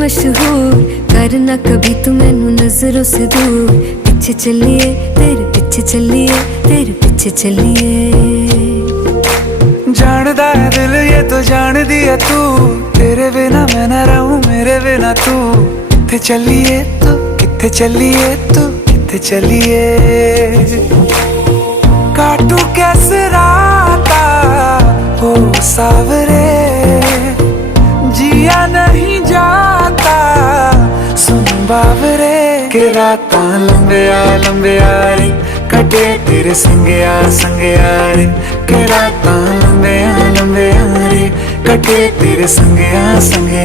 मशहूर, करना कभी तू मैनू नजरों से दूर। पीछे चलिए तेरे पीछे चलिए, तेरे पीछे चलिए। जानदा है दिल ये तो जान दिया तू, तेरे बिना मैं ना रहूं मेरे बिना तू। किथे चलिए तू, किथे चलिए तू, किथे चलिए। काटू कैसे राता हो सावरे, जिया नहीं जाता सुन बावरे। के रातां लंबिया लंबिया रे, कटे तेरे संगया संगया रे। के रातां लंबिया लंबिया रे, कटे तेरे संगया संगया।